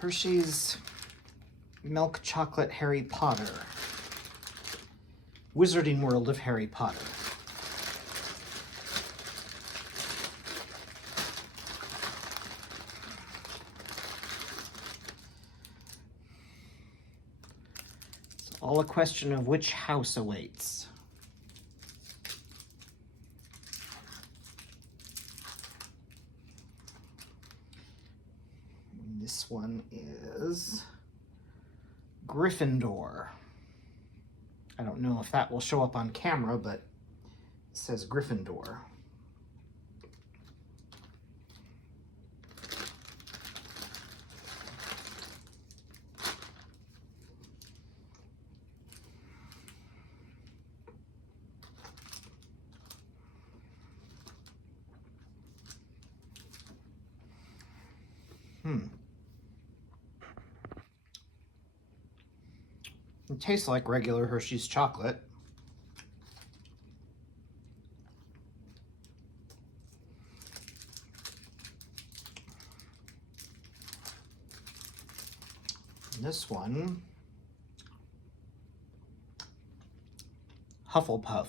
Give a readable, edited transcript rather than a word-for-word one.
Hershey's Milk Chocolate Harry Potter. Wizarding World of Harry Potter. It's all a question of which house awaits. This one is Gryffindor. I don't know if that will show up on camera, but it says Gryffindor. It tastes like regular Hershey's chocolate. And this one, Hufflepuff.